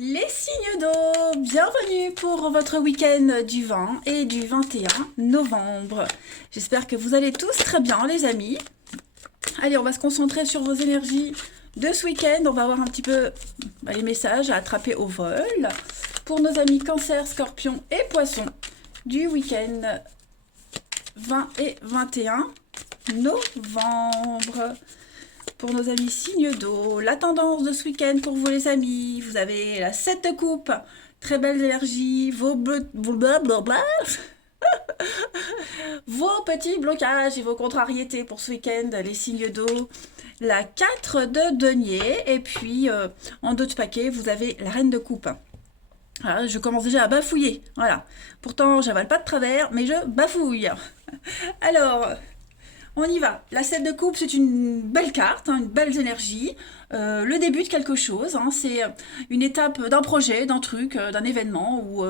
Les signes d'eau, bienvenue pour votre week-end du 20 et du 21 novembre. J'espère que vous allez tous très bien les amis. Allez, on va se concentrer sur vos énergies de ce week-end. On va voir un petit peu les messages à attraper au vol. Pour nos amis Cancer, Scorpion et Poisson du week-end 20 et 21 novembre. Pour nos amis signes d'eau, la tendance de ce week-end pour vous les amis, vous avez la 7 de coupe, très belle énergie, vos petits blocages et vos contrariétés pour ce week-end, les signes d'eau, la 4 de denier, et puis en dos de paquet, vous avez la reine de coupe. Voilà, je commence déjà à bafouiller, voilà. Pourtant, j'avale pas de travers, mais je bafouille. Alors, on y va. La 7 de coupe, c'est une belle carte, hein, une belle énergie. Le début de quelque chose. Hein, c'est une étape d'un projet, d'un truc, d'un événement ou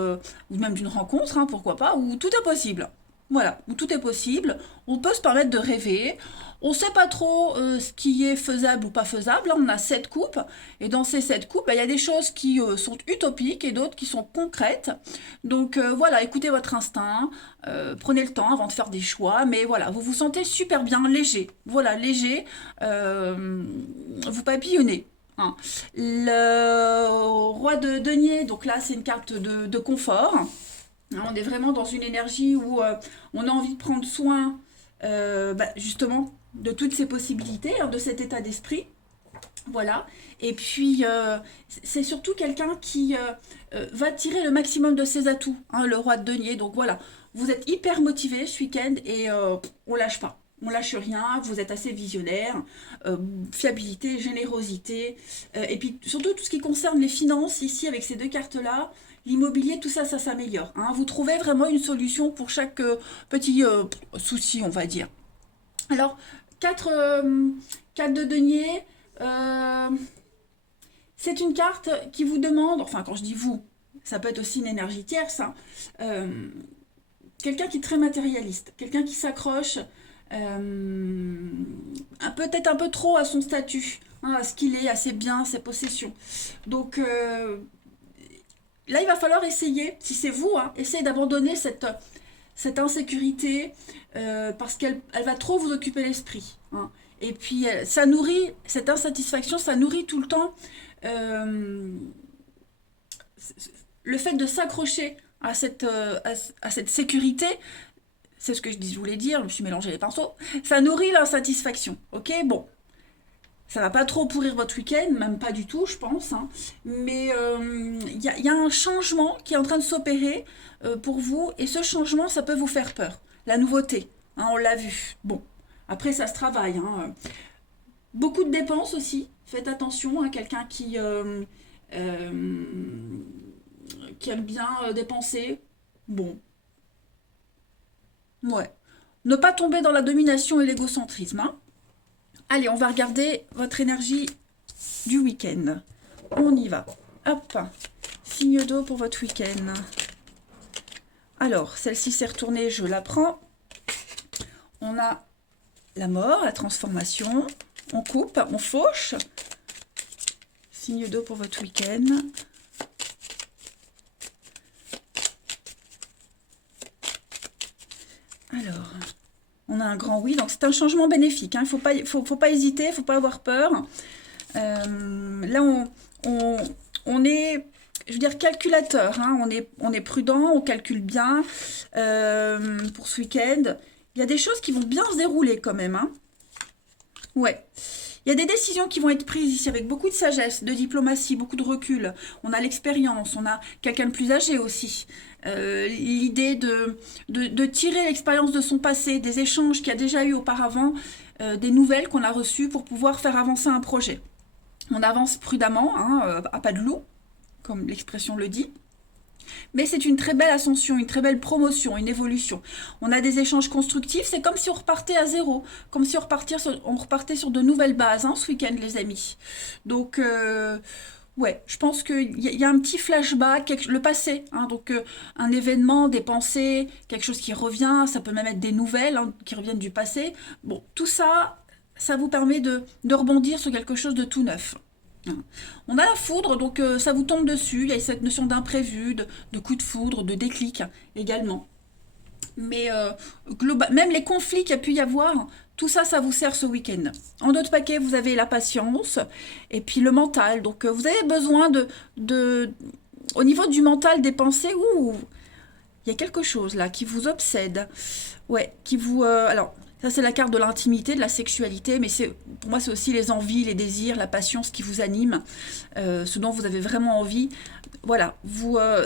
même d'une rencontre, hein, pourquoi pas, où tout est possible. Voilà, où tout est possible. On peut se permettre de rêver. On ne sait pas trop ce qui est faisable ou pas faisable. Là, on a 7 coupes. Et dans ces 7 coupes, il y a des choses qui sont utopiques et d'autres qui sont concrètes. Donc voilà, écoutez votre instinct. Prenez le temps avant de faire des choix. Mais voilà, vous vous sentez super bien, léger. Voilà, léger. Vous papillonnez. Hein. Le roi de denier, donc là, c'est une carte de confort. Hein, on est vraiment dans une énergie où on a envie de prendre soin justement de toutes ces possibilités, hein, de cet état d'esprit. Voilà. Et puis, c'est surtout quelqu'un qui va tirer le maximum de ses atouts, hein, le roi de denier. Donc voilà, vous êtes hyper motivé ce week-end et on lâche pas. On lâche rien, vous êtes assez visionnaire, fiabilité, générosité, et puis surtout tout ce qui concerne les finances, ici avec ces deux cartes-là, l'immobilier, tout ça, ça s'améliore. Hein. Vous trouvez vraiment une solution pour chaque petit souci, on va dire. Alors, 4 de denier, euh, c'est une carte qui vous demande, enfin quand je dis vous, ça peut être aussi une énergie tierce, hein, euh, quelqu'un qui est très matérialiste, quelqu'un qui s'accroche peut-être un peu trop à son statut, hein, à ce qu'il est, à ses biens, ses possessions. Donc là, il va falloir essayer, si c'est vous, hein, essayez d'abandonner cette insécurité parce qu'elle va trop vous occuper l'esprit. Hein. Et puis, ça nourrit, cette insatisfaction, ça nourrit tout le temps euh, le fait de s'accrocher à cette sécurité. C'est ce que je voulais dire, je me suis mélangé les pinceaux. Ça nourrit l'insatisfaction. Ok, bon, ça va pas trop pourrir votre week-end, même pas du tout, je pense. Hein. Mais y a un changement qui est en train de s'opérer pour vous. Et ce changement, ça peut vous faire peur. La nouveauté, hein, on l'a vu. Bon, après, ça se travaille. Hein. Beaucoup de dépenses aussi. Faites attention à quelqu'un qui aime bien dépenser. Bon, ouais. Ne pas tomber dans la domination et l'égocentrisme. Hein. Allez, on va regarder votre énergie du week-end. On y va. Hop. Signe d'eau pour votre week-end. Alors, celle-ci s'est retournée, je la prends. On a la mort, la transformation. On coupe, on fauche. Signe d'eau pour votre week-end. Alors, on a un grand oui, donc c'est un changement bénéfique. Hein. Faut pas hésiter, il ne faut pas avoir peur. Là, on est, je veux dire, calculateur. Hein. On est prudent, on calcule bien pour ce week-end. Il y a des choses qui vont bien se dérouler quand même. Hein. Ouais. Il y a des décisions qui vont être prises ici avec beaucoup de sagesse, de diplomatie, beaucoup de recul. On a l'expérience, on a quelqu'un de plus âgé aussi. L'idée de tirer l'expérience de son passé, des échanges qu'il y a déjà eu auparavant, des nouvelles qu'on a reçues pour pouvoir faire avancer un projet. On avance prudemment, hein, à pas de loup, comme l'expression le dit. Mais c'est une très belle ascension, une très belle promotion, une évolution. On a des échanges constructifs, c'est comme si on repartait à zéro, comme si on repartait sur de nouvelles bases hein, ce week-end les amis. Donc ouais, je pense qu'il y a un petit flashback, le passé, hein, donc un événement, des pensées, quelque chose qui revient, ça peut même être des nouvelles hein, qui reviennent du passé. Bon, tout ça, ça vous permet de rebondir sur quelque chose de tout neuf. Hein. On a la foudre, donc ça vous tombe dessus. Il y a cette notion d'imprévu, de coup de foudre, de déclic également. Mais même les conflits qu'il y a pu y avoir, tout ça, ça vous sert ce week-end. En d'autres paquets, vous avez la patience et puis le mental. Donc vous avez besoin de... Au niveau du mental, des pensées, ouh, il y a quelque chose là qui vous obsède. Ouais, qui vous... alors, ça c'est la carte de l'intimité, de la sexualité, mais pour moi c'est aussi les envies, les désirs, la passion, ce qui vous anime, ce dont vous avez vraiment envie. Voilà,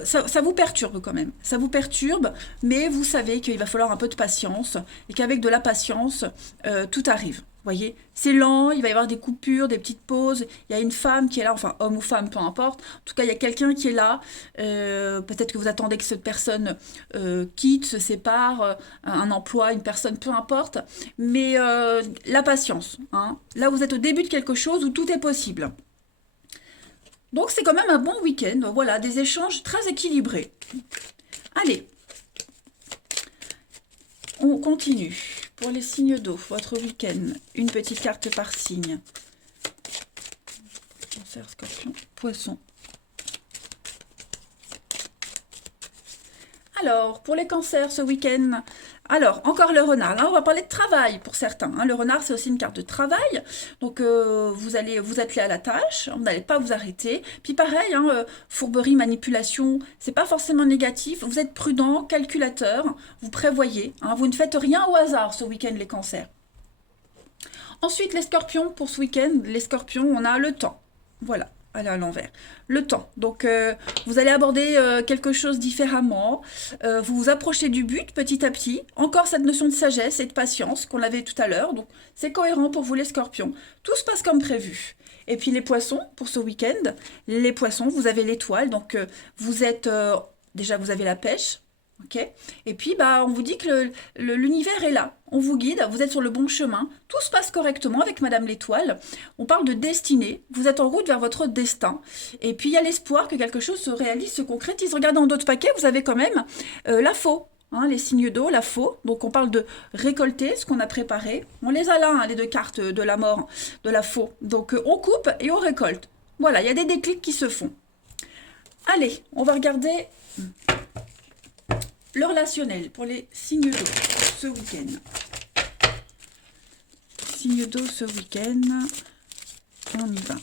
ça vous perturbe quand même. Ça vous perturbe, mais vous savez qu'il va falloir un peu de patience et qu'avec de la patience, tout arrive. Voyez, c'est lent, il va y avoir des coupures, des petites pauses. Il y a une femme qui est là, enfin homme ou femme, peu importe. En tout cas, il y a quelqu'un qui est là. Peut-être que vous attendez que cette personne quitte, se sépare, un emploi, une personne, peu importe. Mais la patience. Hein. Là, vous êtes au début de quelque chose où tout est possible. Donc c'est quand même un bon week-end, voilà, des échanges très équilibrés. Allez, on continue. Pour les signes d'eau, votre week-end, une petite carte par signe. Cancer, Scorpion, Poisson. Alors, pour les cancers ce week-end, alors, encore le renard. Là, on va parler de travail pour certains. Hein. Le renard, c'est aussi une carte de travail. Donc, vous allez vous atteler à la tâche. Vous n'allez pas vous arrêter. Puis pareil, hein, fourberie, manipulation, c'est pas forcément négatif. Vous êtes prudent, calculateur. Vous prévoyez. Hein. Vous ne faites rien au hasard ce week-end, les cancers. Ensuite, les scorpions, pour ce week-end, les scorpions, on a le temps. Voilà, allez à l'envers. Le temps. Donc, vous allez aborder quelque chose différemment. Vous vous approchez du but petit à petit. Encore cette notion de sagesse et de patience qu'on avait tout à l'heure. Donc, c'est cohérent pour vous, les scorpions. Tout se passe comme prévu. Et puis, les poissons, pour ce week-end. Les poissons, vous avez l'étoile. Donc, vous êtes... déjà, vous avez la pêche. Ok. Et puis, bah, on vous dit que l'univers est là. On vous guide, vous êtes sur le bon chemin. Tout se passe correctement avec Madame l'Étoile. On parle de destinée. Vous êtes en route vers votre destin. Et puis, il y a l'espoir que quelque chose se réalise, se concrétise. Regardez dans d'autres paquets, vous avez quand même la faux. Hein, les signes d'eau, la faux. Donc, on parle de récolter ce qu'on a préparé. On les a là, hein, les deux cartes de la mort, de la faux. Donc, on coupe et on récolte. Voilà, il y a des déclics qui se font. Allez, on va regarder le relationnel pour les signes d'eau ce week-end. Signes d'eau ce week-end. On y va.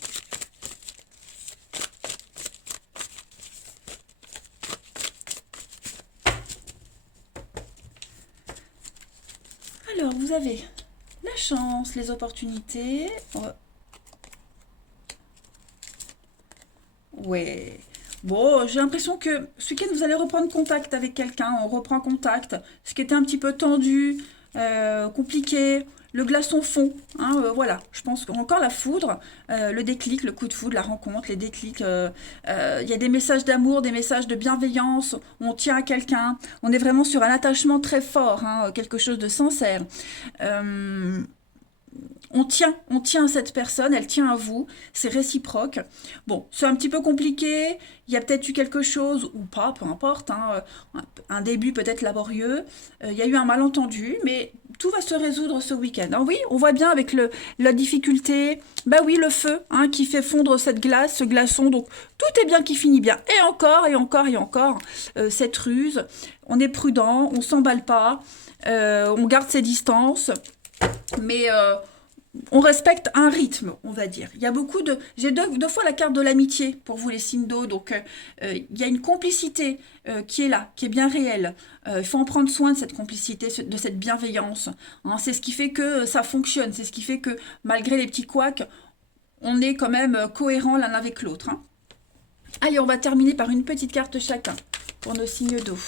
Alors, vous avez la chance, les opportunités. Ouais. Bon, j'ai l'impression que ce week-end, vous allez reprendre contact avec quelqu'un. On reprend contact. Ce qui était un petit peu tendu, compliqué, le glaçon fond. Hein, voilà, je pense qu'encore la foudre, le déclic, le coup de foudre, la rencontre, les déclics. Il y a des messages d'amour, des messages de bienveillance. On tient à quelqu'un. On est vraiment sur un attachement très fort, hein, quelque chose de sincère. Euh, on tient à cette personne, elle tient à vous, c'est réciproque. Bon, c'est un petit peu compliqué, il y a peut-être eu quelque chose, ou pas, peu importe, hein, un début peut-être laborieux, il y a eu un malentendu, mais tout va se résoudre ce week-end. Ah oui, on voit bien avec la difficulté, bah oui, le feu hein, qui fait fondre cette glace, ce glaçon, donc tout est bien qui finit bien. Et encore, et encore, et encore, cette ruse, on est prudent, on s'emballe pas, on garde ses distances, mais on respecte un rythme, on va dire. Il y a beaucoup de... J'ai deux fois la carte de l'amitié pour vous les signes d'eau, donc il y a une complicité qui est là, qui est bien réelle. Il faut en prendre soin de cette complicité, de cette bienveillance. Hein. C'est ce qui fait que ça fonctionne, c'est ce qui fait que malgré les petits couacs, on est quand même cohérent l'un avec l'autre. Hein. Allez, on va terminer par une petite carte chacun pour nos signes d'eau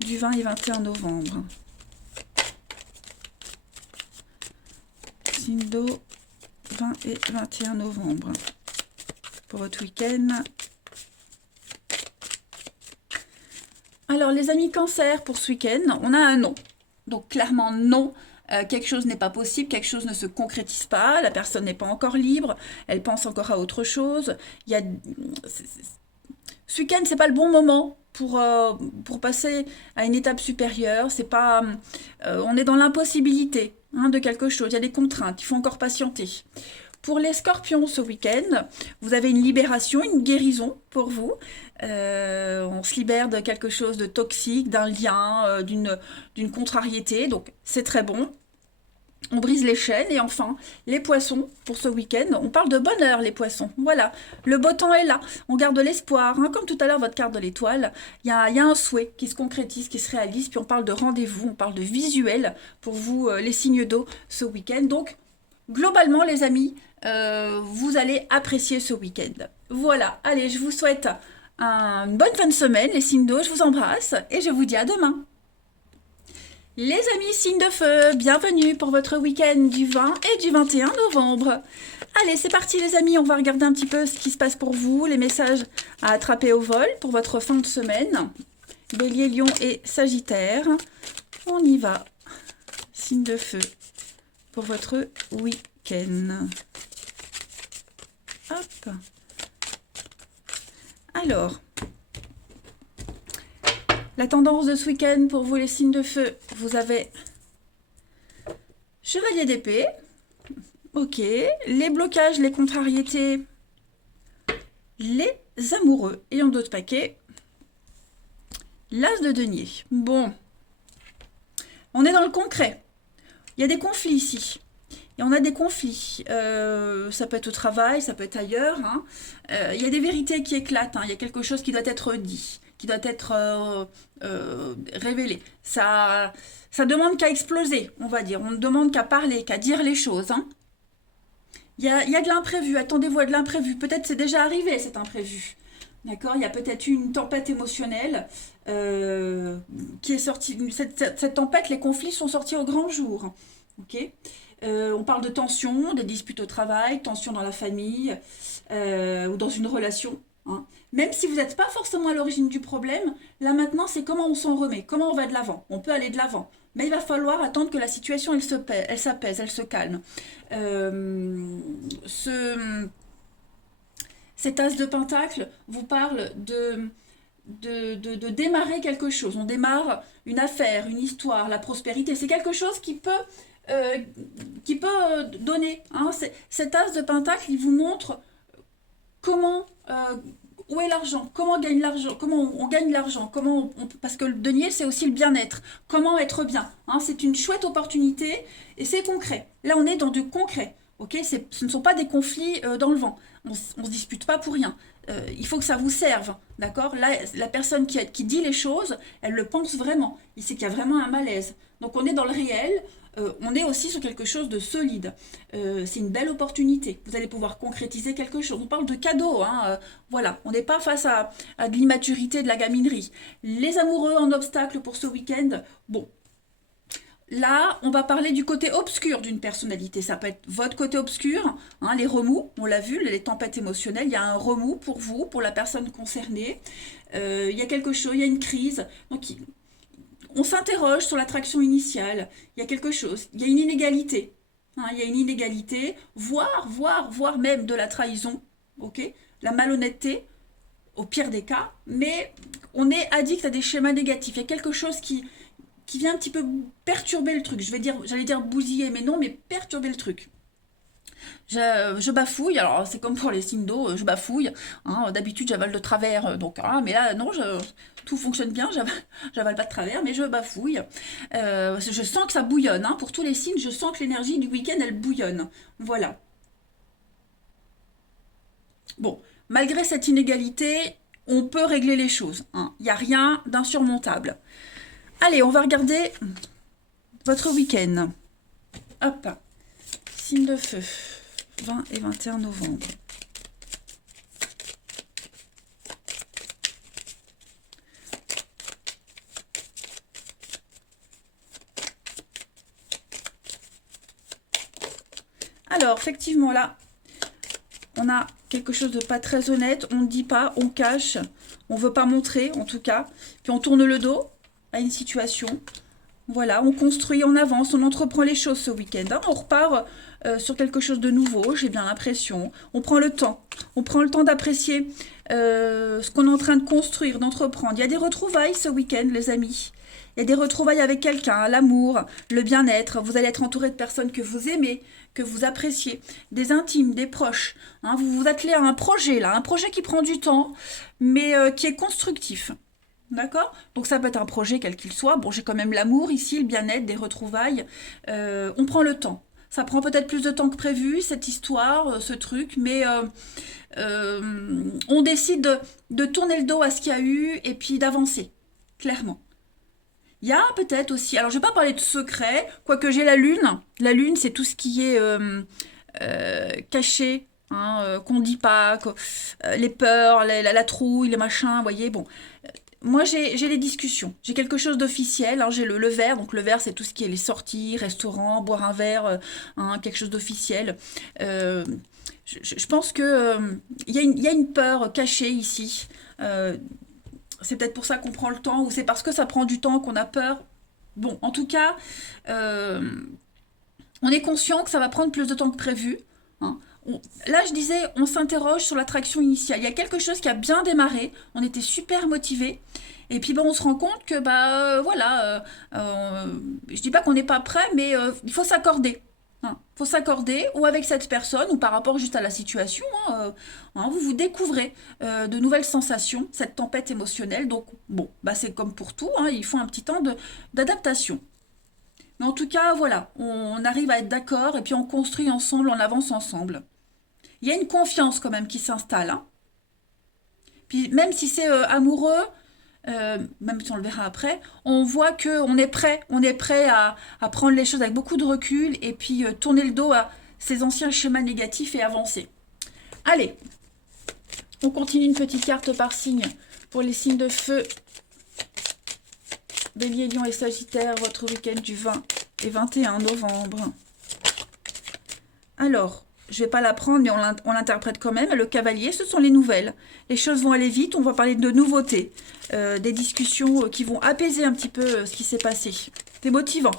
du 20 et 21 novembre. Signe d'eau 20 et 21 novembre pour votre week-end. Alors les amis cancer pour ce week-end, on a un non. Donc clairement non, quelque chose n'est pas possible, quelque chose ne se concrétise pas, la personne n'est pas encore libre, elle pense encore à autre chose. Il y a... Ce week-end, c'est pas le bon moment pour passer à une étape supérieure. C'est pas, on est dans l'impossibilité hein, de quelque chose. Il y a des contraintes. Il faut encore patienter. Pour les scorpions ce week-end, vous avez une libération, une guérison pour vous. On se libère de quelque chose de toxique, d'un lien, d'une contrariété, donc c'est très bon. On brise les chaînes et enfin, les poissons pour ce week-end. On parle de bonheur, les poissons. Voilà, le beau temps est là. On garde l'espoir. Hein. Comme tout à l'heure, votre carte de l'étoile, il y a un souhait qui se concrétise, qui se réalise. Puis on parle de rendez-vous, on parle de visuel pour vous, les signes d'eau, ce week-end. Donc, globalement, les amis, vous allez apprécier ce week-end. Voilà, allez, je vous souhaite une bonne fin de semaine, les signes d'eau. Je vous embrasse et je vous dis à demain. Les amis signes de feu, bienvenue pour votre week-end du 20 et du 21 novembre. Allez, c'est parti les amis, on va regarder un petit peu ce qui se passe pour vous, les messages à attraper au vol pour votre fin de semaine. Bélier, Lion et Sagittaire. On y va. Signe de feu pour votre week-end. Hop. Alors... La tendance de ce week-end pour vous les signes de feu, vous avez Chevalier d'épée, ok, les blocages, les contrariétés, les amoureux, et en d'autres paquets, l'as de denier. Bon, on est dans le concret, il y a des conflits ici. Et on a des conflits, ça peut être au travail, ça peut être ailleurs. Hein. Il y a des vérités qui éclatent, hein. Il y a quelque chose qui doit être dit, qui doit être révélé. Ça demande qu'à exploser, on va dire. On ne demande qu'à parler, qu'à dire les choses. Hein. Il y a de l'imprévu, attendez-vous à de l'imprévu. Peut-être c'est déjà arrivé cet imprévu. D'accord, il y a peut-être eu une tempête émotionnelle qui est sortie. Cette tempête, les conflits sont sortis au grand jour. Ok. On parle de tensions, des disputes au travail, tensions dans la famille ou dans une relation. Hein. Même si vous n'êtes pas forcément à l'origine du problème, là maintenant c'est comment on s'en remet, comment on va de l'avant. On peut aller de l'avant, mais il va falloir attendre que la situation elle s'apaise, elle se calme. Cet as de pentacle vous parle de démarrer quelque chose. On démarre une affaire, une histoire, la prospérité. C'est quelque chose qui peut donner. Hein. Cet as de pentacle, il vous montre comment, où est l'argent, comment on gagne l'argent, comment on gagne l'argent, parce que le denier c'est aussi le bien-être, comment être bien. Hein. C'est une chouette opportunité et c'est concret. Là on est dans du concret. Okay, ce ne sont pas des conflits dans le vent. On ne se dispute pas pour rien. Il faut que ça vous serve, d'accord? Là, la personne qui dit les choses, elle le pense vraiment. Il sait qu'il y a vraiment un malaise. Donc on est dans le réel, on est aussi sur quelque chose de solide. C'est une belle opportunité. Vous allez pouvoir concrétiser quelque chose. On parle de cadeaux, hein, voilà. On n'est pas face à de l'immaturité, de la gaminerie. Les amoureux en obstacle pour ce week-end, bon. Là, on va parler du côté obscur d'une personnalité. Ça peut être votre côté obscur, hein, les remous, on l'a vu, les tempêtes émotionnelles. Il y a un remous pour vous, pour la personne concernée. Il y a quelque chose, il y a une crise. Donc, on s'interroge sur l'attraction initiale. Il y a quelque chose, il y a une inégalité. Hein, il y a une inégalité, voire même de la trahison, ok, la malhonnêteté, au pire des cas. Mais on est addict à des schémas négatifs. Il y a quelque chose qui vient un petit peu perturber le truc. J'allais dire bousiller, mais non, mais perturber le truc. Je bafouille, alors c'est comme pour les signes d'eau, je bafouille. Hein, d'habitude, j'avale de travers, donc, mais là, non, tout fonctionne bien, j'avale pas de travers, mais je bafouille. Je sens que ça bouillonne, hein, pour tous les signes, je sens que l'énergie du week-end, elle bouillonne. Voilà. Bon, malgré cette inégalité, on peut régler les choses. Hein. Il n'y a rien d'insurmontable. Allez, on va regarder votre week-end. Hop, signe de feu, 20 et 21 novembre. Alors, effectivement, là, on a quelque chose de pas très honnête. On ne dit pas, on cache, on ne veut pas montrer, en tout cas. Puis on tourne le dos à une situation. Voilà, on construit, on avance, on entreprend les choses ce week-end. Hein. On repart sur quelque chose de nouveau, j'ai bien l'impression. On prend le temps. On prend le temps d'apprécier ce qu'on est en train de construire, d'entreprendre. Il y a des retrouvailles ce week-end, les amis. Il y a des retrouvailles avec quelqu'un, l'amour, le bien-être. Vous allez être entouré de personnes que vous aimez, que vous appréciez, des intimes, des proches. Hein, vous vous attelez à un projet là, un projet qui prend du temps, mais qui est constructif. D'accord? Donc ça peut être un projet quel qu'il soit. Bon, j'ai quand même l'amour ici, le bien-être, des retrouvailles. On prend le temps. Ça prend peut-être plus de temps que prévu, cette histoire, ce truc, mais on décide de tourner le dos à ce qu'il y a eu et puis d'avancer, clairement. Il y a peut-être aussi, alors je vais pas parler de secret, quoique j'ai la lune. La lune, c'est tout ce qui est caché, hein, qu'on dit pas, les peurs, la trouille, les machins, vous voyez, bon. Moi, j'ai les discussions. J'ai quelque chose d'officiel. Hein, j'ai le verre. Donc, le verre, c'est tout ce qui est les sorties, restaurants, boire un verre, hein, quelque chose d'officiel. Euh, je pense que il y a une peur cachée ici. Euh, c'est peut-être pour ça qu'on prend le temps, ou c'est parce que ça prend du temps qu'on a peur. Bon, en tout cas, euh, on est conscient que ça va prendre plus de temps que prévu. Hein. Là, je disais, on s'interroge sur l'attraction initiale. Il y a quelque chose qui a bien démarré. On était super motivés. Et puis, bon, on se rend compte que, voilà, je dis pas qu'on n'est pas prêt, mais il faut s'accorder. Hein. Il faut s'accorder, ou avec cette personne, ou par rapport juste à la situation. Hein, hein, vous vous découvrez de nouvelles sensations, cette tempête émotionnelle. Donc, bon, bah, c'est comme pour tout. Hein, il faut un petit temps d'adaptation. Mais en tout cas, voilà, on arrive à être d'accord et puis on construit ensemble, on avance ensemble. Il y a une confiance quand même qui s'installe. Hein. Puis même si c'est amoureux, même si on le verra après, on voit on est prêt à prendre les choses avec beaucoup de recul et puis tourner le dos à ces anciens schémas négatifs et avancer. Allez, on continue une petite carte par signe pour les signes de feu. Bélier, Lion et Sagittaire, votre week-end du 20 et 21 novembre. Alors, je vais pas la prendre, mais on l'interprète quand même. Le cavalier, ce sont les nouvelles. Les choses vont aller vite, on va parler de nouveautés, des discussions qui vont apaiser un petit peu ce qui s'est passé. C'est motivant.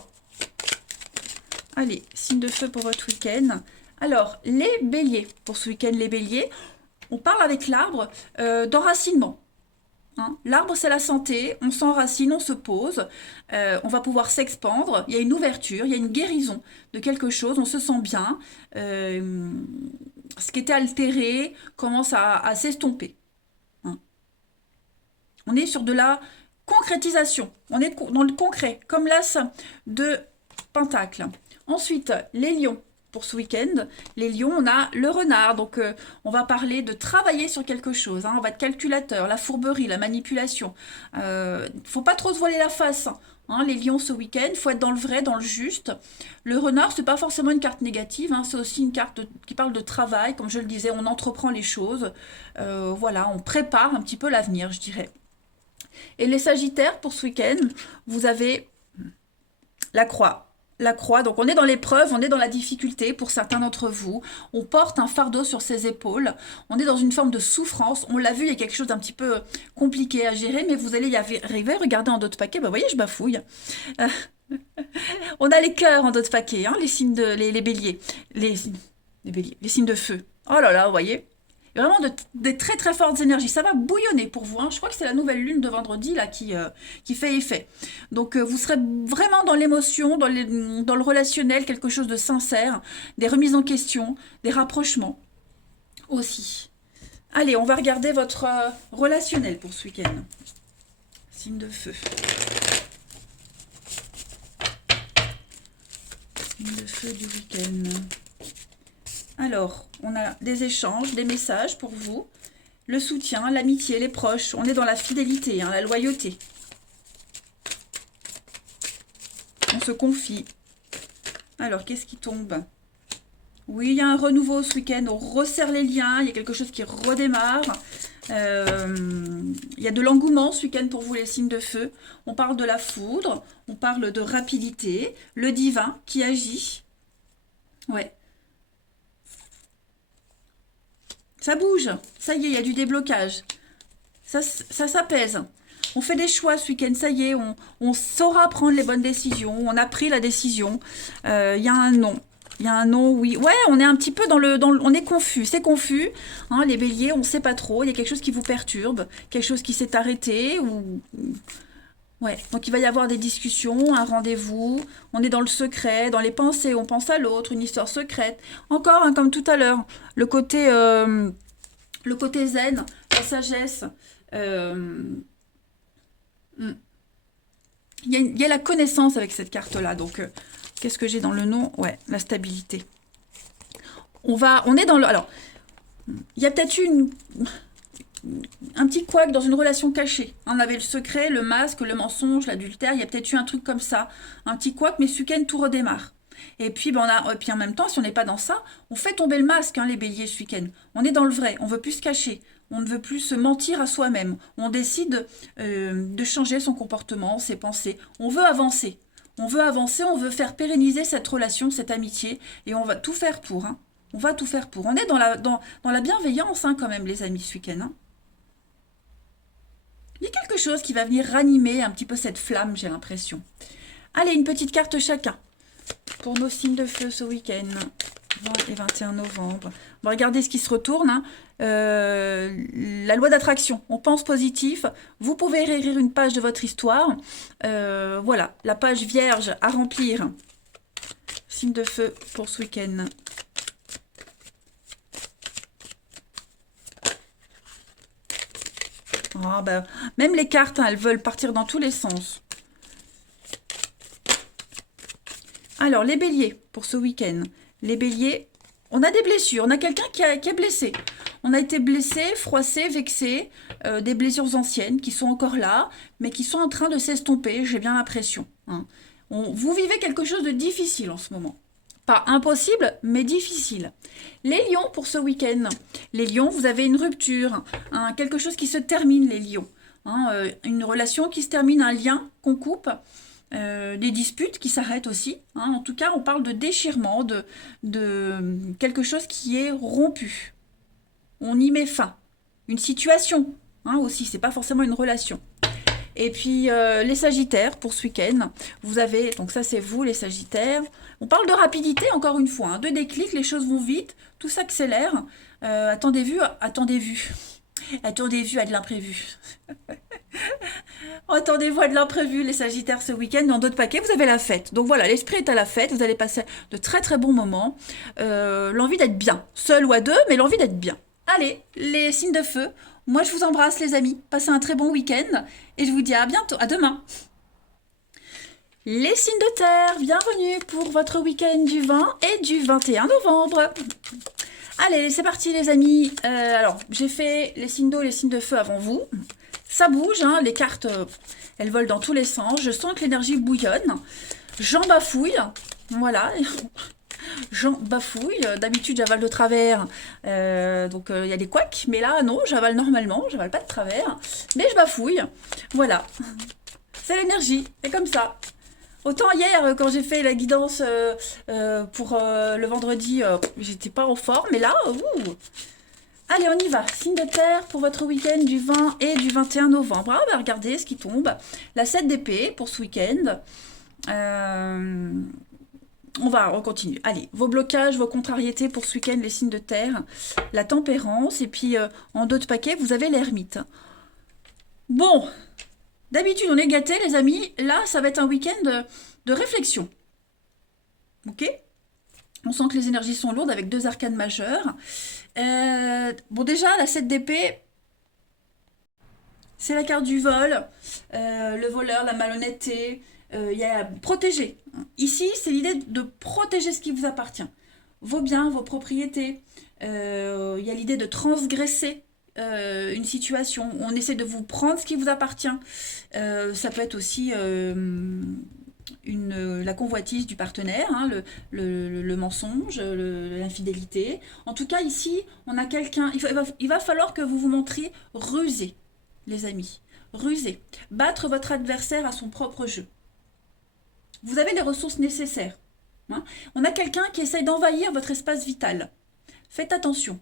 Allez, signe de feu pour votre week-end. Alors, les béliers, pour ce week-end, les béliers, on parle avec l'arbre d'enracinement. Hein. L'arbre, c'est la santé, on s'enracine, on se pose, on va pouvoir s'expandre, il y a une ouverture, il y a une guérison de quelque chose, on se sent bien, ce qui était altéré commence à s'estomper. Hein. On est sur de la concrétisation, on est dans le concret, comme l'as de Pentacle. Ensuite, les lions. Pour ce week-end, les lions, on a le renard, donc on va parler de travailler sur quelque chose, hein, on va être calculateur, la fourberie, la manipulation. Faut pas trop se voiler la face, hein, les lions ce week-end, faut être dans le vrai, dans le juste. Le renard, c'est pas forcément une carte négative, hein, c'est aussi une carte qui parle de travail, comme je le disais, on entreprend les choses, voilà, on prépare un petit peu l'avenir, je dirais. Et les sagittaires, pour ce week-end, vous avez la croix. La croix, donc on est dans l'épreuve, on est dans la difficulté pour certains d'entre vous. On porte un fardeau sur ses épaules, on est dans une forme de souffrance. On l'a vu, il y a quelque chose d'un petit peu compliqué à gérer, mais vous allez y arriver. Regardez en dos de paquet, vous voyez, je bafouille. Euh, on a les cœurs en dos de paquet, hein, les signes les béliers, les béliers, les signes de feu. Oh là là, vous voyez. Vraiment des très très fortes énergies. Ça va bouillonner pour vous. Hein. Je crois que c'est la nouvelle lune de vendredi là qui fait effet. Donc vous serez vraiment dans l'émotion, dans le relationnel, quelque chose de sincère, des remises en question, des rapprochements aussi. Allez, on va regarder votre relationnel pour ce week-end. Signe de feu. Signe de feu du week-end. Alors, on a des échanges, des messages pour vous, le soutien, l'amitié, les proches. On est dans la fidélité, hein, la loyauté. On se confie. Alors, qu'est-ce qui tombe? Oui, il y a un renouveau ce week-end. On resserre les liens, il y a quelque chose qui redémarre. Il y a de l'engouement ce week-end pour vous, les signes de feu. On parle de la foudre, on parle de rapidité, le divin qui agit. Ouais. Ça bouge, ça y est, il y a du déblocage. Ça s'apaise. On fait des choix ce week-end, ça y est, on saura prendre les bonnes décisions. On a pris la décision. Il y a un non. Il y a un non, oui. Ouais, on est un petit peu on est confus. C'est confus. Hein, les béliers, on ne sait pas trop. Il y a quelque chose qui vous perturbe. Quelque chose qui s'est arrêté. Ouais, donc il va y avoir des discussions, un rendez-vous, on est dans le secret, dans les pensées, on pense à l'autre, une histoire secrète. Encore, hein, comme tout à l'heure, le côté zen, la sagesse. euh, hmm. Il y a la connaissance avec cette carte-là. Donc, qu'est-ce que j'ai dans le nom? Ouais, la stabilité. On est dans le... Alors, il y a peut-être un petit couac dans une relation cachée. On avait le secret, le masque, le mensonge, l'adultère. Il y a peut-être eu un truc comme ça. Un petit couac, mais ce week-end, tout redémarre. Et puis, puis en même temps, si on n'est pas dans ça, on fait tomber le masque, hein, les béliers, ce week-end. On est dans le vrai. On veut plus se cacher. On ne veut plus se mentir à soi-même. On décide de changer son comportement, ses pensées. On veut avancer. On veut avancer, on veut faire pérenniser cette relation, cette amitié. Et on va tout faire pour. Hein. On va tout faire pour. On est dans la bienveillance, hein, quand même, les amis, ce week-end. Hein. Il y a quelque chose qui va venir ranimer un petit peu cette flamme, j'ai l'impression. Allez, une petite carte chacun pour nos signes de feu ce week-end, 20 et 21 novembre. On va regarder ce qui se retourne. Hein. La loi d'attraction, on pense positif. Vous pouvez réécrire une page de votre histoire. Voilà, la page vierge à remplir. Signe de feu pour ce week-end. Oh, ben, même les cartes, hein, elles veulent partir dans tous les sens. Alors, les béliers, pour ce week-end. Les béliers, on a des blessures. On a quelqu'un qui est blessé. On a été blessé, froissé, vexé. Des blessures anciennes qui sont encore là, mais qui sont en train de s'estomper, j'ai bien l'impression. Hein. Vous vivez quelque chose de difficile en ce moment. Pas impossible, mais difficile. Les lions pour ce week-end. Les lions, vous avez une rupture, hein, quelque chose qui se termine, les lions. Hein, une relation qui se termine, un lien qu'on coupe. Des disputes qui s'arrêtent aussi. Hein. En tout cas, on parle de déchirement, de quelque chose qui est rompu. On y met fin. Une situation, hein, aussi, c'est pas forcément une relation. Et puis les sagittaires pour ce week-end, vous avez, donc ça c'est vous les sagittaires, on parle de rapidité encore une fois, hein, de déclic, les choses vont vite, tout s'accélère, attendez-vous à de l'imprévu. Attendez-vous à de l'imprévu, les Sagittaires, ce week-end. Dans d'autres paquets, vous avez la fête. Donc voilà, l'esprit est à la fête. Vous allez passer de très très bons moments. L'envie d'être bien. Seul ou à deux, mais l'envie d'être bien. Allez, les signes de feu. Moi, je vous embrasse, les amis. Passez un très bon week-end. Et je vous dis à bientôt. À demain. Les signes de terre, bienvenue pour votre week-end du 20 et du 21 novembre. Allez, c'est parti les amis. Alors, j'ai fait les signes d'eau et les signes de feu avant vous. Ça bouge, hein, les cartes, elles volent dans tous les sens. Je sens que l'énergie bouillonne. J'en bafouille. Voilà. J'en bafouille. D'habitude, j'avale de travers. Donc, il y a des couacs. Mais là, non, j'avale normalement. J'avale pas de travers. Mais je bafouille. Voilà. C'est l'énergie. C'est comme ça. Autant hier, quand j'ai fait la guidance pour le vendredi, j'étais pas en forme. Mais là, allez, on y va. Signe de terre pour votre week-end du 20 et du 21 novembre. Ah, bah, regardez ce qui tombe. La 7 d'épée pour ce week-end. On continue. Allez, vos blocages, vos contrariétés pour ce week-end, les signes de terre. La tempérance. Et puis, en d'autres paquets, vous avez l'ermite. Bon, d'habitude, on est gâtés, les amis. Là, ça va être un week-end de réflexion. Ok ? On sent que les énergies sont lourdes avec deux arcanes majeures. Bon, déjà, la 7 d'épée, c'est la carte du vol, le voleur, la malhonnêteté. Il y a protéger. Ici, c'est l'idée de protéger ce qui vous appartient. Vos biens, vos propriétés. Il y a l'idée de transgresser une situation. On essaie de vous prendre ce qui vous appartient. Ça peut être aussi la convoitise du partenaire, hein, le mensonge, l'infidélité. En tout cas, ici, on a quelqu'un... Il va falloir que vous vous montriez rusé, les amis. Rusé. Battre votre adversaire à son propre jeu. Vous avez les ressources nécessaires. Hein. On a quelqu'un qui essaye d'envahir votre espace vital. Faites attention.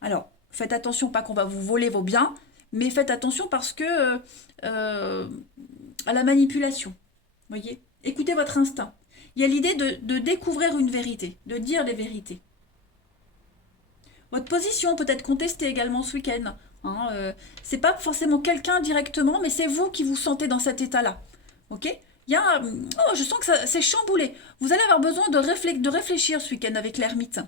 Alors, faites attention, pas qu'on va vous voler vos biens, mais faites attention parce que à la manipulation. Voyez ? Écoutez votre instinct. Il y a l'idée de découvrir une vérité, de dire les vérités. Votre position peut être contestée également ce week-end. Hein, c'est pas forcément quelqu'un directement, mais c'est vous qui vous sentez dans cet état-là. ok? Il y a, oh, je sens que c'est chamboulé. Vous allez avoir besoin de réfléchir ce week-end avec l'ermite.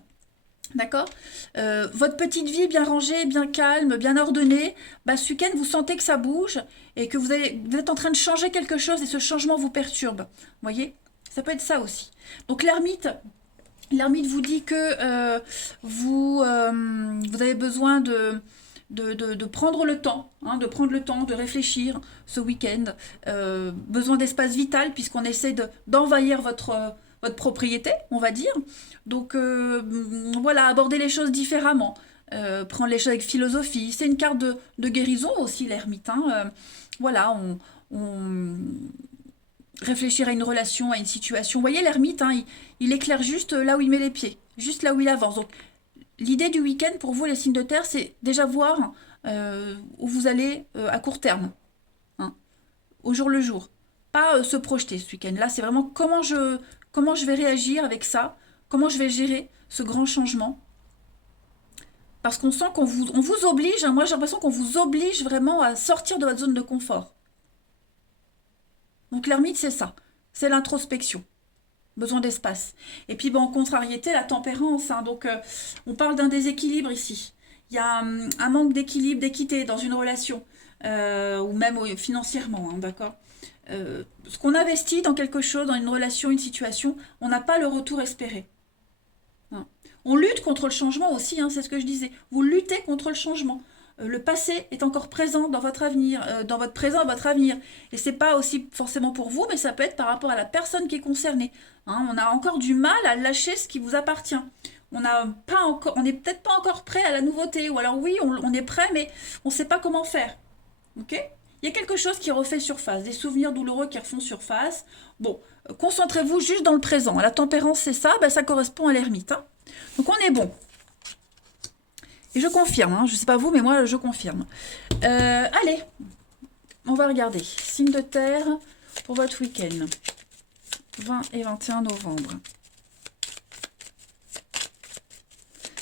D'accord. Votre petite vie bien rangée, bien calme, bien ordonnée, bah, ce week-end, vous sentez que ça bouge et que vous êtes en train de changer quelque chose et ce changement vous perturbe. Vous voyez? Ça peut être ça aussi. Donc l'ermite vous dit que vous avez besoin de prendre le temps, hein, de prendre le temps de réfléchir ce week-end. Besoin d'espace vital puisqu'on essaie d'envahir votre propriété, on va dire. Donc voilà, aborder les choses différemment. Prendre les choses avec philosophie. C'est une carte de guérison aussi, l'ermite. Hein. Voilà, on réfléchir à une relation, à une situation. Vous voyez, l'ermite, hein, il éclaire juste là où il met les pieds, juste là où il avance. Donc, l'idée du week-end pour vous, les signes de terre, c'est déjà voir où vous allez à court terme, hein, au jour le jour. Pas se projeter ce week-end. Là, c'est vraiment comment je vais réagir avec ça, comment je vais gérer ce grand changement. Parce qu'on sent on vous oblige, hein, moi j'ai l'impression qu'on vous oblige vraiment à sortir de votre zone de confort. Donc l'ermite, c'est ça. C'est l'introspection. Besoin d'espace. Et puis bon, en contrariété, la tempérance. Hein, donc on parle d'un déséquilibre ici. Il y a un manque d'équilibre, d'équité dans une relation. Ou même financièrement, hein, d'accord. Ce qu'on investit dans quelque chose, dans une relation, une situation, on n'a pas le retour espéré. Hein. On lutte contre le changement aussi, hein, c'est ce que je disais. Vous luttez contre le changement. Le passé est encore présent dans votre avenir, dans votre présent et votre avenir. Et c'est pas aussi forcément pour vous, mais ça peut être par rapport à la personne qui est concernée. Hein, on a encore du mal à lâcher ce qui vous appartient. On n'est peut-être pas encore prêt à la nouveauté. Ou alors oui, on est prêt, mais on ne sait pas comment faire. Ok? Il y a quelque chose qui refait surface, des souvenirs douloureux qui refont surface. Bon, concentrez-vous juste dans le présent. La tempérance, c'est ça, ben, ça correspond à l'ermite. Hein. Donc on est bon. Et je confirme, hein, je ne sais pas vous, mais moi je confirme. Allez, on va regarder. Signe de terre pour votre week-end. 20 et 21 novembre.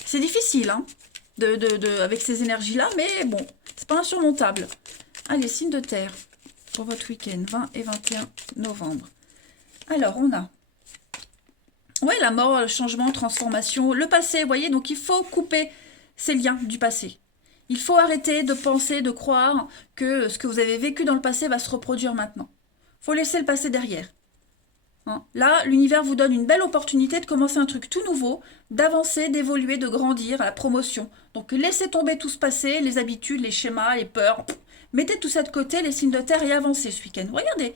C'est difficile, hein, avec ces énergies-là, mais bon, c'est pas insurmontable. Allez, signe de terre pour votre week-end. 20 et 21 novembre. Alors, on a... ouais, la mort, le changement, transformation, le passé, vous voyez, donc il faut couper ces liens du passé. Il faut arrêter de penser, de croire que ce que vous avez vécu dans le passé va se reproduire maintenant. Il faut laisser le passé derrière. Hein. Là, l'univers vous donne une belle opportunité de commencer un truc tout nouveau, d'avancer, d'évoluer, de grandir à la promotion. Donc laissez tomber tout ce passé, les habitudes, les schémas, les peurs. Mettez tout ça de côté, les signes de terre et avancez ce week-end. Regardez,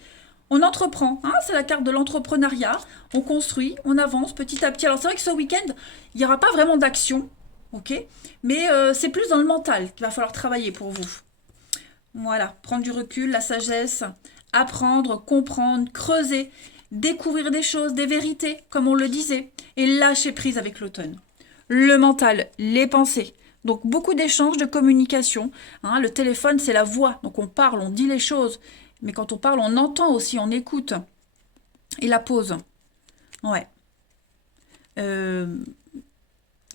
on entreprend, hein, c'est la carte de l'entrepreneuriat. On construit, on avance petit à petit. Alors c'est vrai que ce week-end, il n'y aura pas vraiment d'action. Ok, mais c'est plus dans le mental qu'il va falloir travailler pour vous. Voilà, prendre du recul, la sagesse, apprendre, comprendre, creuser, découvrir des choses, des vérités, comme on le disait, et lâcher prise avec l'automne. Le mental, les pensées. Donc beaucoup d'échanges, de communication. Hein, le téléphone, c'est la voix. Donc on parle, on dit les choses. Mais quand on parle, on entend aussi, on écoute. Et la pause. Ouais.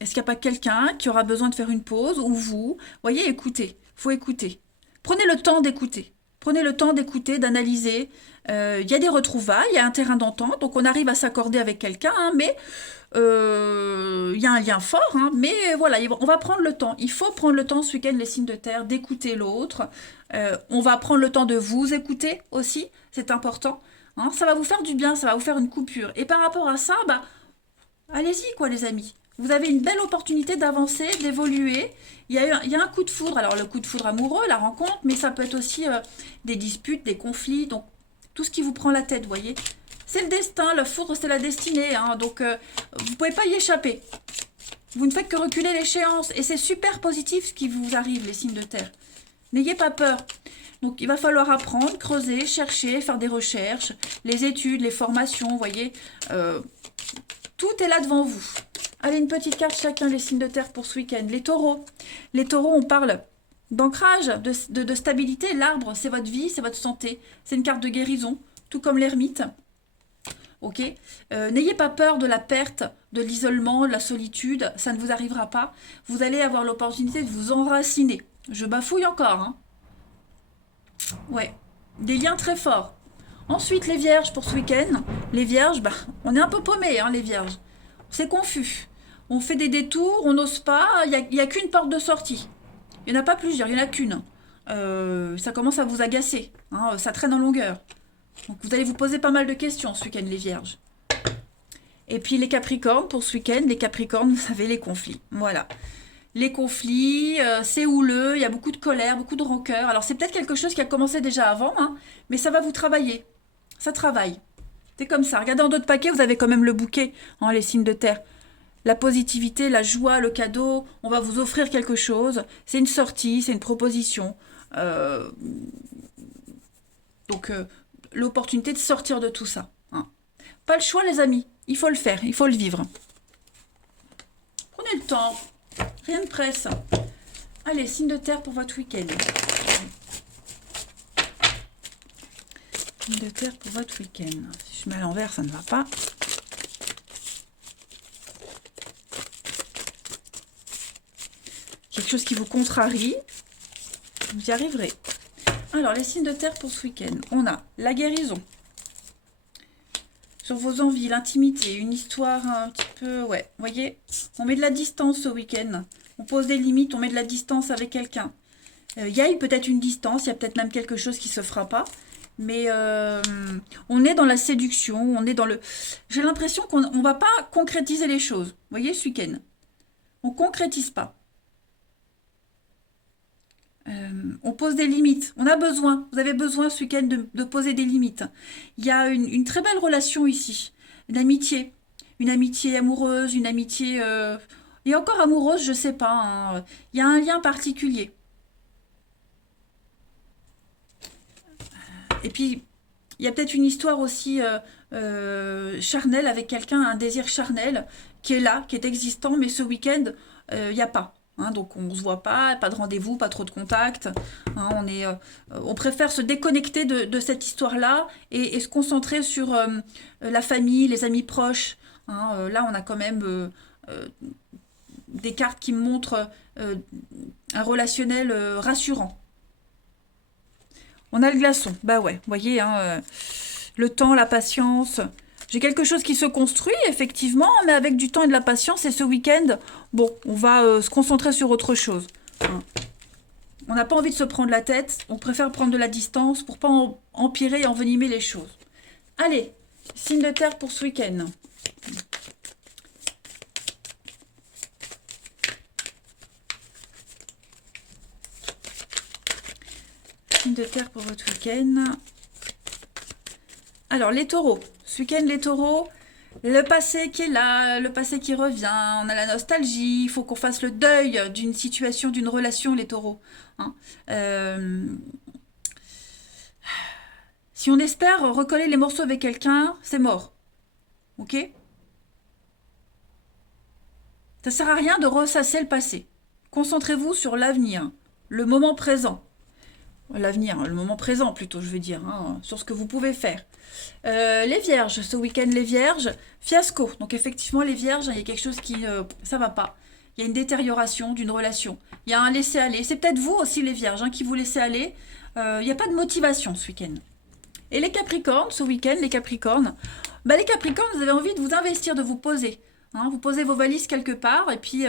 Est-ce qu'il n'y a pas quelqu'un qui aura besoin de faire une pause ou vous? Voyez, écoutez. Il faut écouter. Prenez le temps d'écouter. Prenez le temps d'écouter, d'analyser. Il y a des retrouvailles, il y a un terrain d'entente, donc on arrive à s'accorder avec quelqu'un, hein, mais il y a un lien fort, hein, mais voilà, on va prendre le temps. Il faut prendre le temps ce week-end, les signes de terre, d'écouter l'autre. On va prendre le temps de vous écouter aussi, c'est important. Hein, ça va vous faire du bien, ça va vous faire une coupure. Et par rapport à ça, bah, allez-y, quoi, les amis. Vous avez une belle opportunité d'avancer, d'évoluer. Il y a un coup de foudre. Alors, le coup de foudre amoureux, la rencontre, mais ça peut être aussi des disputes, des conflits. Donc, tout ce qui vous prend la tête, vous voyez. C'est le destin. Le foudre, c'est la destinée. Hein, donc, vous ne pouvez pas y échapper. Vous ne faites que reculer l'échéance. Et c'est super positif ce qui vous arrive, les signes de terre. N'ayez pas peur. Donc, il va falloir apprendre, creuser, chercher, faire des recherches, les études, les formations, vous voyez. Tout est là devant vous. Allez, une petite carte chacun, les signes de terre pour ce week-end. Les taureaux. Les taureaux, on parle d'ancrage, de stabilité. L'arbre, c'est votre vie, c'est votre santé. C'est une carte de guérison, tout comme l'ermite. Ok. N'ayez pas peur de la perte, de l'isolement, de la solitude. Ça ne vous arrivera pas. Vous allez avoir l'opportunité de vous enraciner. Je bafouille encore. Hein. Ouais. Des liens très forts. Ensuite, les vierges pour ce week-end. Les vierges, bah, on est un peu paumés, hein, les vierges. C'est confus. On fait des détours, on n'ose pas. Il y a qu'une porte de sortie. Il n'y en a pas plusieurs, il n'y en a qu'une. Ça commence à vous agacer. Hein, ça traîne en longueur. Donc vous allez vous poser pas mal de questions ce week-end, les vierges. Et puis les capricornes, pour ce week-end, les capricornes, vous savez, les conflits. Voilà. Les conflits, c'est houleux, il y a beaucoup de colère, beaucoup de rancœur. Alors c'est peut-être quelque chose qui a commencé déjà avant, hein, mais ça va vous travailler. Ça travaille. C'est comme ça. Regardez en d'autres paquets, vous avez quand même le bouquet, hein, les signes de terre. La positivité, la joie, le cadeau, on va vous offrir quelque chose. C'est une sortie, c'est une proposition. Euh, donc l'opportunité de sortir de tout ça. Hein. Pas le choix, les amis. Il faut le faire, il faut le vivre. Prenez le temps. Rien de presse. Allez, signe de terre pour votre week-end. Signe de terre pour votre week-end. Si je mets à l'envers, ça ne va pas. Quelque chose qui vous contrarie. Vous y arriverez. Alors, les signes de terre pour ce week-end. On a la guérison. Sur vos envies, l'intimité, une histoire un petit peu... Ouais, vous voyez, on met de la distance ce week-end. On pose des limites, on met de la distance avec quelqu'un. Il y a peut-être une distance, il y a peut-être même quelque chose qui ne se fera pas. Mais on est dans la séduction, on est dans le... J'ai l'impression qu'on ne va pas concrétiser les choses. Vous voyez, ce week-end. On ne concrétise pas. On pose des limites. On a besoin, vous avez besoin ce week-end de poser des limites. Il y a une très belle relation ici. Une amitié amoureuse, une amitié... Et encore amoureuse, je sais pas. Hein. Il y a un lien particulier. Et puis, il y a peut-être une histoire aussi charnelle avec quelqu'un, un désir charnel qui est là, qui est existant, mais ce week-end, il n'y a pas. Hein, donc on ne se voit pas de rendez-vous, pas trop de contact. Hein, on préfère se déconnecter de cette histoire-là et se concentrer sur la famille, les amis proches. Hein, là, on a quand même des cartes qui montrent un relationnel rassurant. On a le glaçon. Bah ouais, vous voyez, hein, le temps, la patience. J'ai quelque chose qui se construit, effectivement, mais avec du temps et de la patience. Et ce week-end, bon, on va se concentrer sur autre chose. Hein. On n'a pas envie de se prendre la tête. On préfère prendre de la distance pour pas empirer et envenimer les choses. Allez, signe de terre pour ce week-end. Signe de terre pour votre week-end. Alors, les taureaux. Ce week-end, les taureaux, le passé qui est là, le passé qui revient, on a la nostalgie, il faut qu'on fasse le deuil d'une situation, d'une relation, les taureaux. Hein. Si on espère recoller les morceaux avec quelqu'un, c'est mort. Ok? Ça sert à rien de ressasser le passé. Concentrez-vous sur l'avenir, le moment présent. L'avenir, le moment présent plutôt, je veux dire, hein, sur ce que vous pouvez faire. Les vierges, ce week-end, les vierges, fiasco. Donc effectivement, les vierges, il y a quelque chose qui... ça va pas. Il y a une détérioration d'une relation. Il y a un laisser-aller. C'est peut-être vous aussi, les vierges, hein, qui vous laissez aller. Il n'y a pas de motivation ce week-end. Et les capricornes, ce week-end, les capricornes, bah, les capricornes, vous avez envie de vous investir, de vous poser. Hein, vous posez vos valises quelque part et puis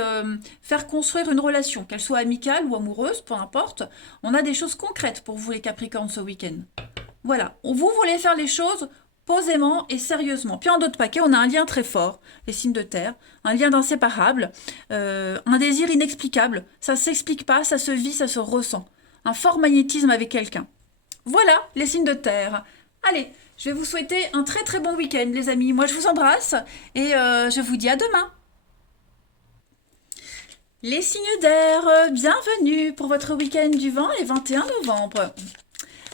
faire construire une relation, qu'elle soit amicale ou amoureuse, peu importe. On a des choses concrètes pour vous les Capricornes ce week-end. Voilà, vous voulez faire les choses posément et sérieusement. Puis en d'autres paquets, on a un lien très fort, les signes de terre, un lien d'inséparable, un désir inexplicable. Ça ne s'explique pas, ça se vit, ça se ressent. Un fort magnétisme avec quelqu'un. Voilà, les signes de terre. Allez, je vais vous souhaiter un très très bon week-end, les amis. Moi, je vous embrasse et je vous dis à demain. Les signes d'air, bienvenue pour votre week-end du 20 et 21 novembre.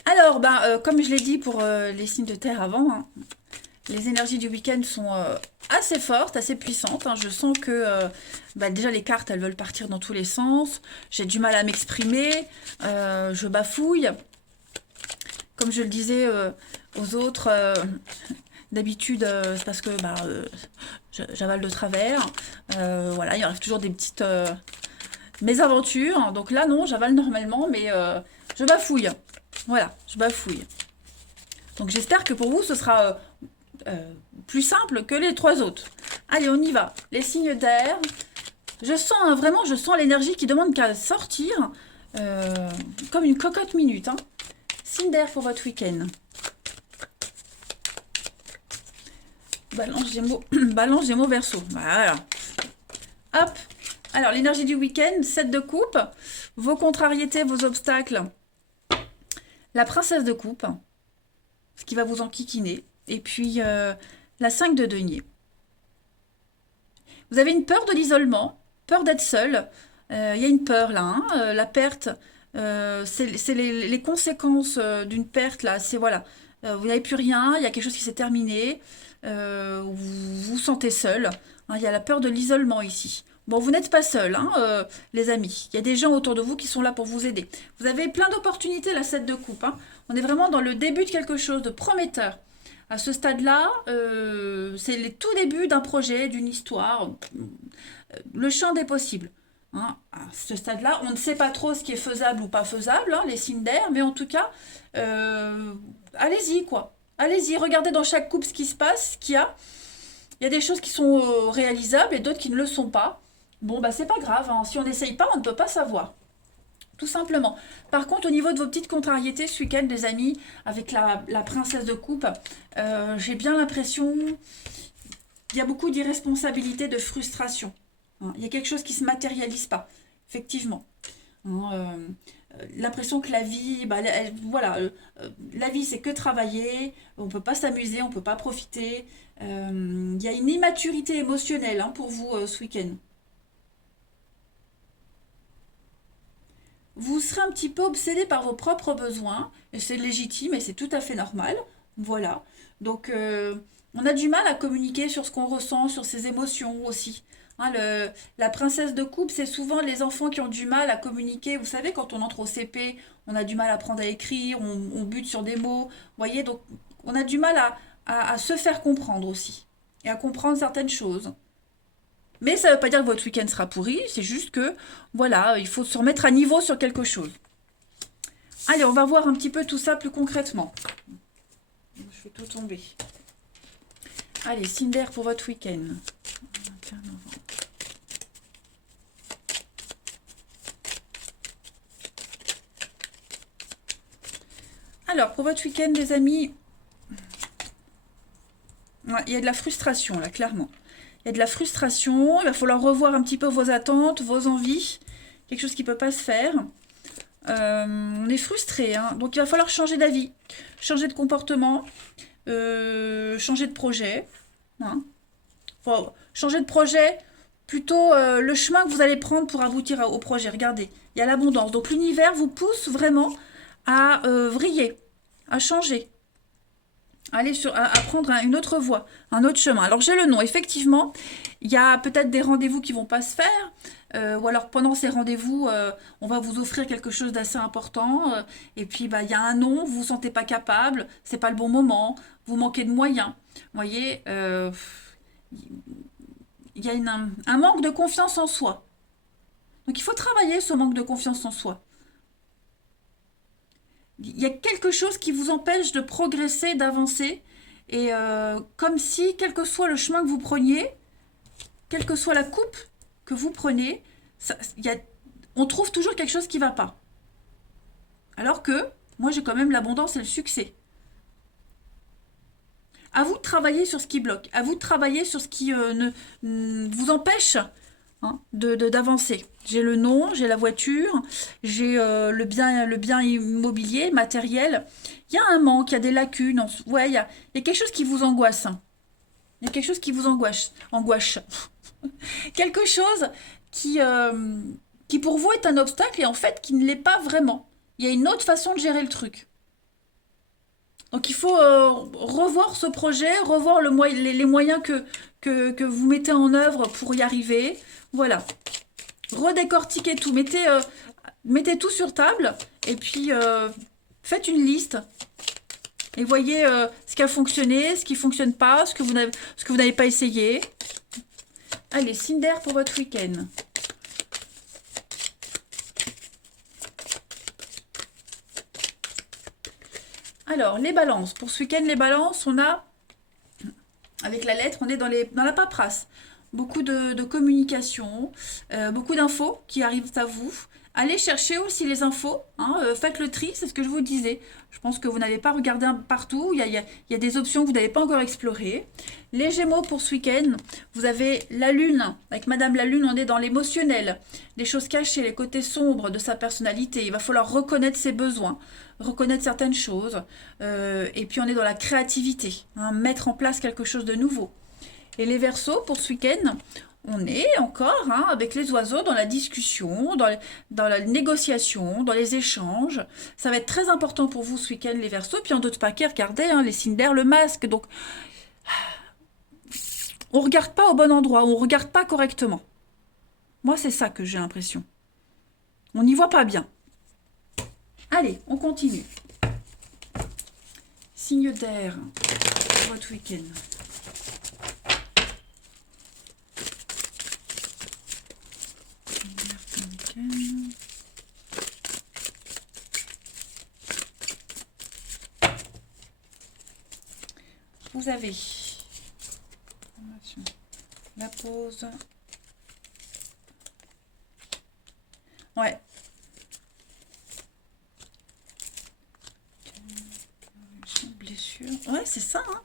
Alors, comme je l'ai dit pour les signes de terre avant, hein, les énergies du week-end sont assez fortes, assez puissantes. Hein. Je sens que déjà les cartes, elles veulent partir dans tous les sens. J'ai du mal à m'exprimer, je bafouille. Comme je le disais aux autres, d'habitude, c'est parce que j'avale de travers. Voilà, il y aura toujours des petites mésaventures. Donc là, non, j'avale normalement, mais je bafouille. Voilà, je bafouille. Donc j'espère que pour vous, ce sera plus simple que les 3 autres. Allez, on y va. Les signes d'air. Je sens, hein, vraiment, je sens l'énergie qui demande qu'à sortir comme une cocotte minute. Hein. Signe d'air pour votre week-end. Balance Gémeaux, Balance Gémeaux Verseau. Voilà. Hop. Alors, l'énergie du week-end, 7 de coupe. Vos contrariétés, vos obstacles. La princesse de coupe, ce qui va vous enquiquiner. Et puis, la 5 de denier. Vous avez une peur de l'isolement, peur d'être seul. Il y a une peur là, hein, la perte. C'est les conséquences d'une perte là. C'est voilà, vous n'avez plus rien, il y a quelque chose qui s'est terminé. Vous vous sentez seul. Hein, il y a la peur de l'isolement ici. Bon, vous n'êtes pas seul, hein, les amis. Il y a des gens autour de vous qui sont là pour vous aider. Vous avez plein d'opportunités, la 7 de coupe. Hein. On est vraiment dans le début de quelque chose de prometteur. À ce stade-là, c'est les tout débuts d'un projet, d'une histoire, le champ des possibles. Hein. À ce stade-là, on ne sait pas trop ce qui est faisable ou pas faisable, hein, les signes d'air, mais en tout cas, allez-y, quoi. Allez-y, regardez dans chaque coupe ce qui se passe, ce qu'il y a. Il y a des choses qui sont réalisables et d'autres qui ne le sont pas. Bon, bah c'est pas grave, hein. Si on n'essaye pas, on ne peut pas savoir. Tout simplement. Par contre, au niveau de vos petites contrariétés ce week-end, les amis, avec la princesse de coupe, j'ai bien l'impression qu'il y a beaucoup d'irresponsabilité, de frustration. Hein. Il y a quelque chose qui ne se matérialise pas, effectivement. Hein, l'impression que la vie, bah, voilà, la vie c'est que travailler, on ne peut pas s'amuser, on ne peut pas profiter. Il y a une immaturité émotionnelle, hein, pour vous ce week-end. Vous serez un petit peu obsédé par vos propres besoins, et c'est légitime et c'est tout à fait normal. Voilà. Donc, on a du mal à communiquer sur ce qu'on ressent, sur ses émotions aussi. Hein, la princesse de coupe, c'est souvent les enfants qui ont du mal à communiquer. Vous savez, quand on entre au CP, on a du mal à apprendre à écrire, on bute sur des mots. Vous voyez, donc on a du mal à se faire comprendre aussi, et à comprendre certaines choses. Mais ça ne veut pas dire que votre week-end sera pourri, c'est juste que, voilà, il faut se remettre à niveau sur quelque chose. Allez, on va voir un petit peu tout ça plus concrètement. Je fais tout tomber. Allez, signe d'air pour votre week-end. 21 novembre. Alors, pour votre week-end, les amis, ouais, il y a de la frustration, là, clairement. Il y a de la frustration, il va falloir revoir un petit peu vos attentes, vos envies, quelque chose qui ne peut pas se faire. On est frustré, hein, donc il va falloir changer d'avis, changer de comportement, changer de projet. Hein. Faut changer de projet, plutôt le chemin que vous allez prendre pour aboutir au projet. Regardez, il y a l'abondance. Donc l'univers vous pousse vraiment à vriller, à changer. Aller à prendre une autre voie, un autre chemin. Alors j'ai le nom, effectivement, il y a peut-être des rendez-vous qui vont pas se faire, ou alors pendant ces rendez-vous, on va vous offrir quelque chose d'assez important, et puis bah, il y a un non, vous vous sentez pas capable, c'est pas le bon moment, vous manquez de moyens. Vous voyez, il y a un manque de confiance en soi. Donc il faut travailler ce manque de confiance en soi. Il y a quelque chose qui vous empêche de progresser, d'avancer. Et comme si, quel que soit le chemin que vous preniez, quelle que soit la coupe que vous prenez, on trouve toujours quelque chose qui ne va pas. Alors que, moi j'ai quand même l'abondance et le succès. À vous de travailler sur ce qui bloque, à vous de travailler sur ce qui vous empêche, hein, d'avancer. J'ai le nom, j'ai la voiture, j'ai le bien immobilier, matériel. Il y a un manque, il y a des lacunes. Ouais, il y a quelque chose qui vous angoisse. Hein. Il y a quelque chose qui vous angoisse. Quelque chose qui pour vous est un obstacle et en fait qui ne l'est pas vraiment. Il y a une autre façon de gérer le truc. Donc il faut revoir ce projet, revoir les moyens que vous mettez en œuvre pour y arriver. Voilà. Redécortiquez tout. Mettez tout sur table et puis faites une liste. Et voyez ce qui a fonctionné, ce qui ne fonctionne pas, ce que vous n'avez pas essayé. Allez, signe d'air pour votre week-end. Alors, les balances. Pour ce week-end, les balances, on a, avec la lettre, on est dans la paperasse. Beaucoup de communication, beaucoup d'infos qui arrivent à vous. Allez chercher aussi les infos, hein, faites le tri, c'est ce que je vous disais. Je pense que vous n'avez pas regardé partout, il y a des options que vous n'avez pas encore explorées. Les Gémeaux pour ce week-end, vous avez la Lune. Avec Madame la Lune, on est dans l'émotionnel, les choses cachées, les côtés sombres de sa personnalité. Il va falloir reconnaître ses besoins, reconnaître certaines choses. Et puis on est dans la créativité, hein, mettre en place quelque chose de nouveau. Et les Verseaux, pour ce week-end, on est encore hein, avec les oiseaux dans la discussion, dans la négociation, dans les échanges. Ça va être très important pour vous ce week-end, les Verseaux. Puis en d'autres paquets, regardez, hein, les signes d'air, le masque. Donc, on ne regarde pas au bon endroit, on ne regarde pas correctement. Moi, c'est ça que j'ai l'impression. On n'y voit pas bien. Allez, on continue. Signe d'air, votre week-end. Vous avez la pause. Ouais. Blessure. Ouais, c'est ça. Hein.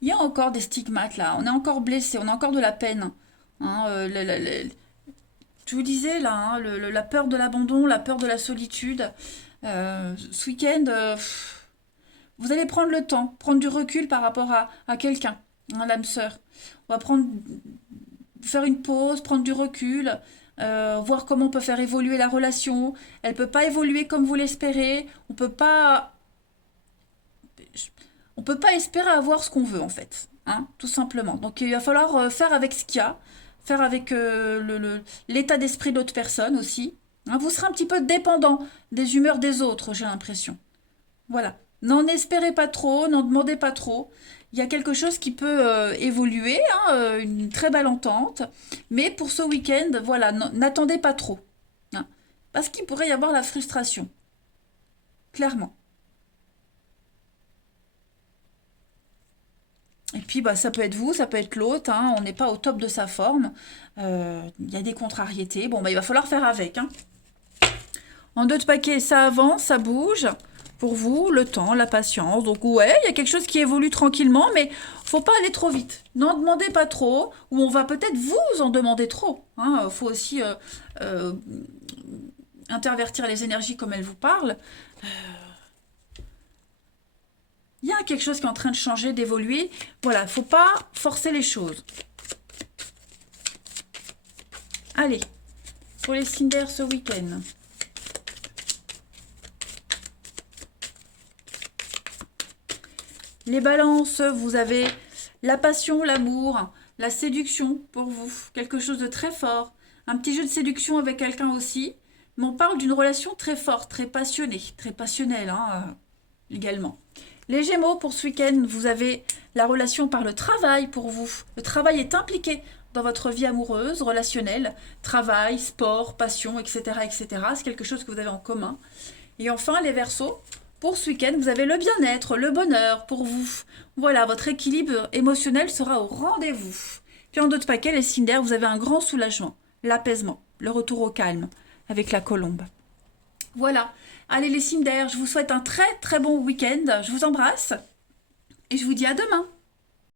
Il y a encore des stigmates là. On est encore blessé, on a encore de la peine. Hein, je vous disais là, hein, la peur de l'abandon, la peur de la solitude. Ce week-end, vous allez prendre le temps, prendre du recul par rapport à quelqu'un, hein, l'âme sœur. On va faire une pause, prendre du recul, voir comment on peut faire évoluer la relation. Elle ne peut pas évoluer comme vous l'espérez. On peut pas espérer avoir ce qu'on veut en fait, hein, tout simplement. Donc il va falloir faire avec ce qu'il y a, faire avec l'état d'esprit de l'autre personne aussi. Hein, vous serez un petit peu dépendant des humeurs des autres, j'ai l'impression. Voilà. N'en espérez pas trop, n'en demandez pas trop. Il y a quelque chose qui peut évoluer, hein, une très belle entente. Mais pour ce week-end, voilà, n'attendez pas trop. Hein, parce qu'il pourrait y avoir la frustration. Clairement. Et puis, bah, ça peut être vous, ça peut être l'autre. Hein, on n'est pas au top de sa forme. Il y a des contrariétés. Bon, bah, il va falloir faire avec. Hein. En d'autres paquets, ça avance, ça bouge. Pour vous, le temps, la patience. Donc ouais, il y a quelque chose qui évolue tranquillement, mais faut pas aller trop vite. N'en demandez pas trop, ou on va peut-être vous en demander trop. Hein. Faut aussi euh, intervertir les énergies comme elles vous parlent. Il y a quelque chose qui est en train de changer, d'évoluer. Voilà, faut pas forcer les choses. Allez, pour les signes d'air ce week-end. Les balances, vous avez la passion, l'amour, la séduction pour vous. Quelque chose de très fort. Un petit jeu de séduction avec quelqu'un aussi. Mais on parle d'une relation très forte, très passionnée, très passionnelle hein, également. Les Gémeaux, pour ce week-end, vous avez la relation par le travail pour vous. Le travail est impliqué dans votre vie amoureuse, relationnelle. Travail, sport, passion, etc. etc. C'est quelque chose que vous avez en commun. Et enfin, les Verseaux. Pour ce week-end, vous avez le bien-être, le bonheur pour vous. Voilà, votre équilibre émotionnel sera au rendez-vous. Puis en d'autres paquets, les signes d'air, vous avez un grand soulagement, l'apaisement, le retour au calme avec la colombe. Voilà, allez les signes d'air, je vous souhaite un très très bon week-end. Je vous embrasse et je vous dis à demain.